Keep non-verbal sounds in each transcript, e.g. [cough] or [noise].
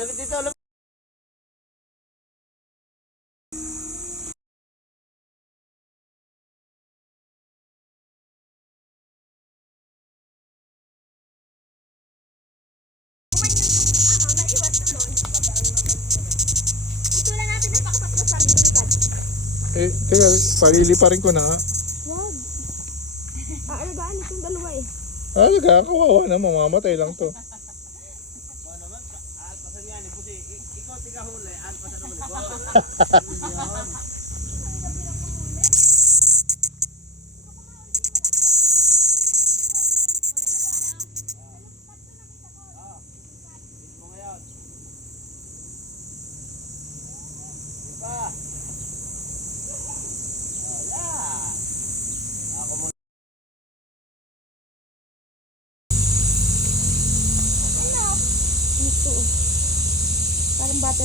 Ah, lapit dito, lapit. Eh, teka, paliliparin ko na. Wag. [laughs] Aalagaan itong dalawa eh. Ah, talaga, kawawa na, mamamatay lang to. Alpasan yan, eh, puti. I- Ikaw tiga huli, alpasan [laughs]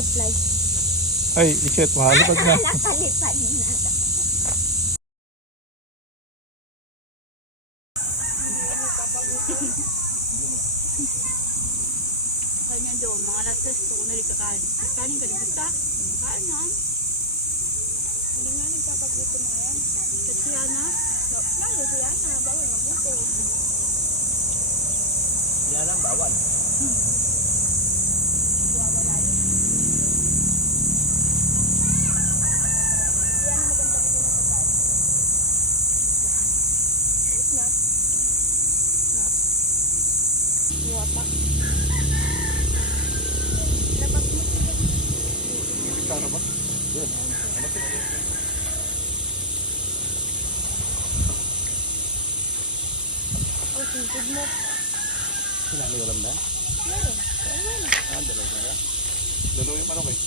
butterfly. Ay, mahalipad na. [laughs] Nakalipad na. Kanya doon, mga alas 3 ko na rin kakain. Kanin ka, ligis ka? Kain yan. Hindi nga nagpapagluto mga yan. Kasi yan na. Lalo ko yan na. Bawal magluto. Yan ang bawal. Yan ang maganda dito ng pagkain. Na? Na? Watak. Dapat mo Sana ang sintid mo. Sinabi ko lang ba? Meron. Ah, dalawa kaya. Dalawa yung manok eh.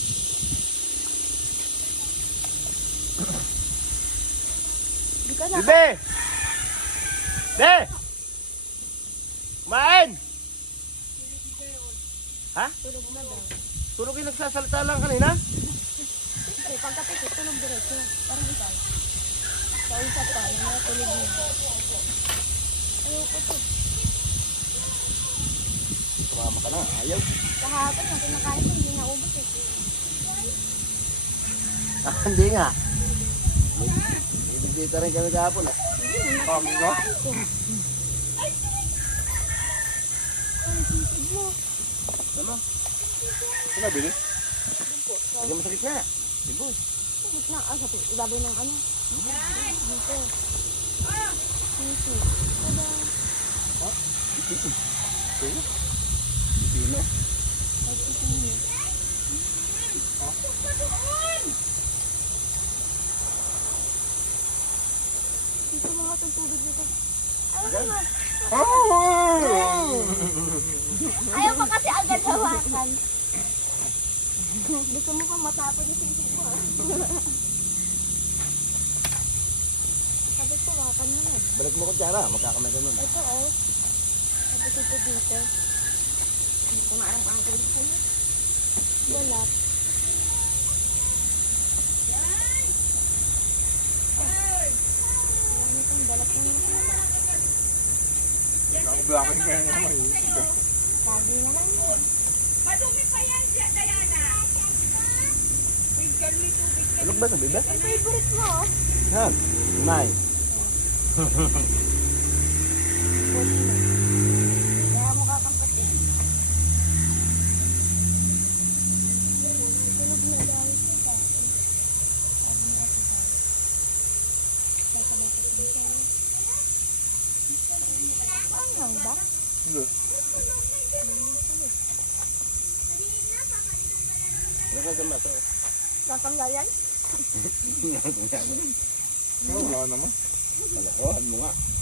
Di ka na. Bibe! Be! Kumain! Ha? Tulog na daw. Tulog yung nagsasalita lang kanina? Siyempre, pagkapit, tulog diretso. Parang ikaw. Kausap ka, na mga tulog mo. Ayoko to. Tumama ka na, ayaw. Kahapon, yung kinakain ko, hindi naubos eh. Ah, hindi nga. Ibigdita rin kami kahapon ah. Kami na? Ang sisig mo. Ano? Pinabili? Hindi masakit nga. Ibo. Sakit na. Ah, sakit. Ibaboy ng ano. Dito. Sisig. Tada. Pipino. Ay, sisig niyo. Dito mga itong tubig dito. Ayaw mo. Ayaw mo kasi agad hawakan. Gusto mo pa matapon yung sisig mo ah. Sabi ko, hawakan mo na. Balik mo ko tiyara, magkakamay ka nun. Ito oh. Tapos ito dito. Hindi ko na alam ang gawin sa'yo. Balat. Marami kang balat na yun. Nakablakin kayo naman eh. Sabi na lang yun. Tulog ba sa bibe? Ang favorite mo. Yan. Nay. Kaya mukha kang pati. Tulog na daw ito sa akin. Sabi niya si Dad. Sasabay ka sa Anghang ba? Hindi. Ano ka sa maso? Tatanggalan? Oh, wala naman. Kalokohan mo nga. Parang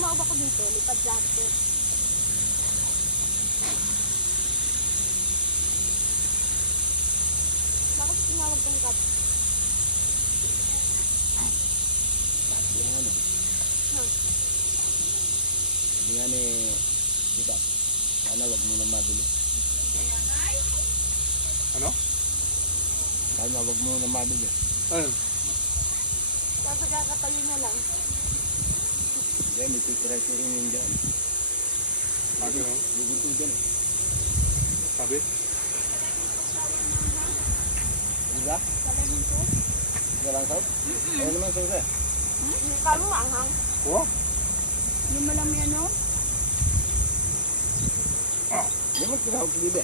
Pag tumawag ako dito, lipad lahat ko. Bakit tinawag kang? Hindi nga ano. Hindi nga ni... Diba? Sana wag mo na mabili. Ano? Sana wag mo na mabili. Tapos kakatayo niya lang. Hindi, may secret rin yun dyan. Ah, ganun. Gugunto dyan eh. Sabi? Diba? Diba lang saw? Ayun naman saw eh. Hindi ka mo anghang. Oo. Yung malami ano? Hindi mo tinawag si Bibe.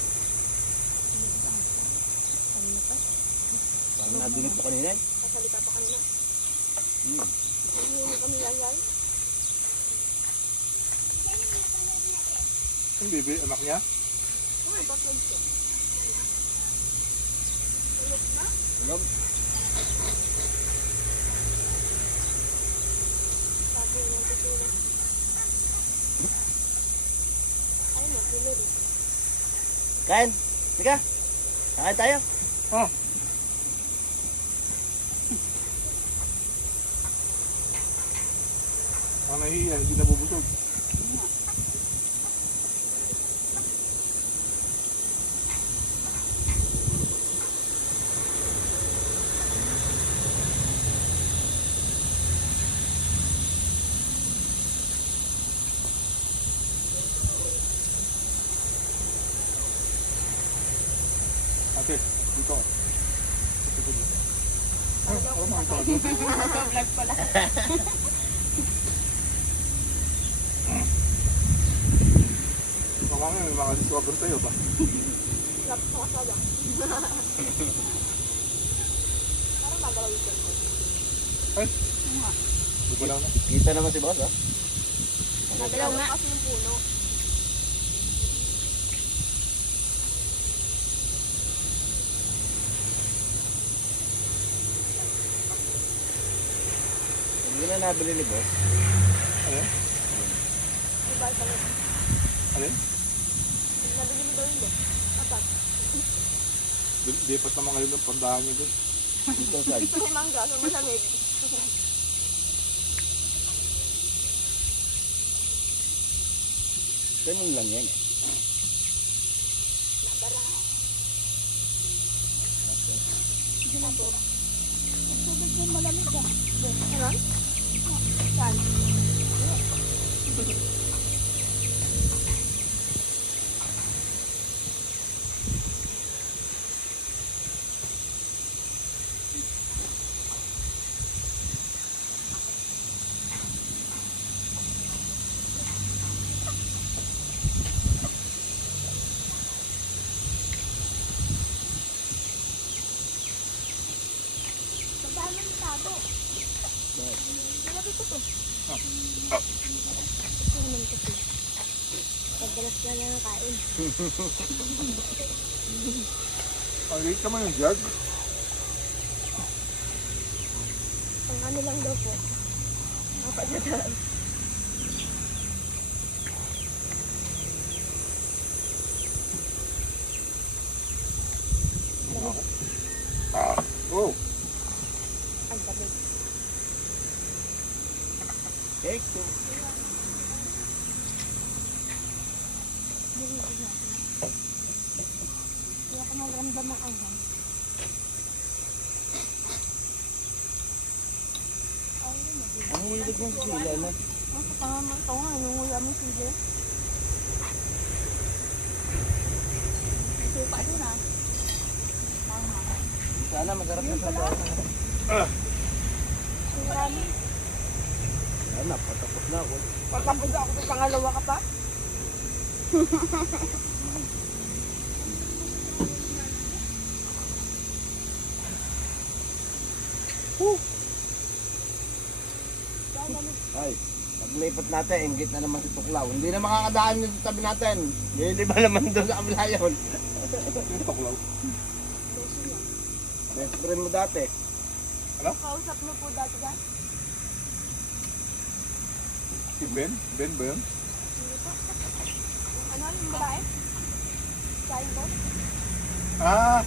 Parang nabilig mo kanina eh. Kasalita pa kanina. Hmm. Hindi kami layay. Yung baby, anak niya? Ano ba ko? Alam? Sabi niya tutulog. Ay, matulog. Kain! Tika! Kain tayo! Ah. Ang nahihiya, hindi nabubusog. Dito. Dito, dito. Ah, ako makita ko. Vlog pala. Baka nga, may mga discover tayo ba? Lap sa kasala. Parang magalaw yung cellphone. Lang na? Kita naman si boss ah. Nagalaw nga. Kasi yung puno. Hindi na nabili ni boss. Ano? Ito na? Alin? Nabili yun doon. Apat. Lipat naman kayo ng pandahan niyo doon. Dito sa [laughs] May mangga. So masamig. Ganun lang yan eh. Nabara. Sige lang po. Ang tubig yung malamig ah. Ano? Saan? Ito naman kasi. Pagdalas na lang ang kain. Ang liit naman yung jug. Ang ano lang daw po. Apat na daan. Cake to. Kaya ako nagramdam ng anghang. Ang hilig ng sila na. Ang sa pangaman ko nga, nunguya mo sila. Supa doon ah. Tama. Sana masarap na sabaw. Ah. Marami. Sana, patapos na ako. Pagkapos ako sa pangalawa ka pa. [laughs] Ay, paglipat natin, inggit na naman si Tuklaw. Hindi na makakadaan yung tabi natin. Hindi ba naman doon sa kabila yun? Tuklaw. Best friend mo dati. Kausap mo po dati dyan? Si Ben? Ben ba yun? Ano, yung babae? Kain ko? Ah!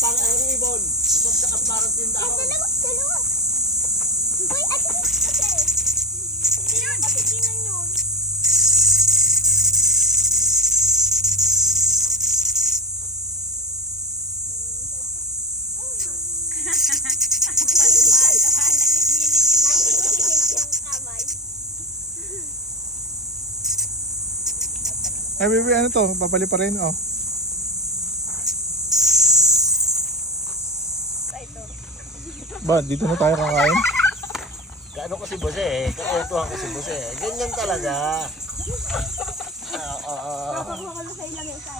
Para ang ibon. Bumagsak ang parang tindahan. Dalawa, dalawa. Uy, ate Ay, baby, ano to? Babali pa rin, oh. Ba, dito na tayo kakain? Kaano kasi boss eh, kautuhan kasi boss eh. Ganyan talaga. Ah, ah, ah. Papakuha ko na sa ilang isa.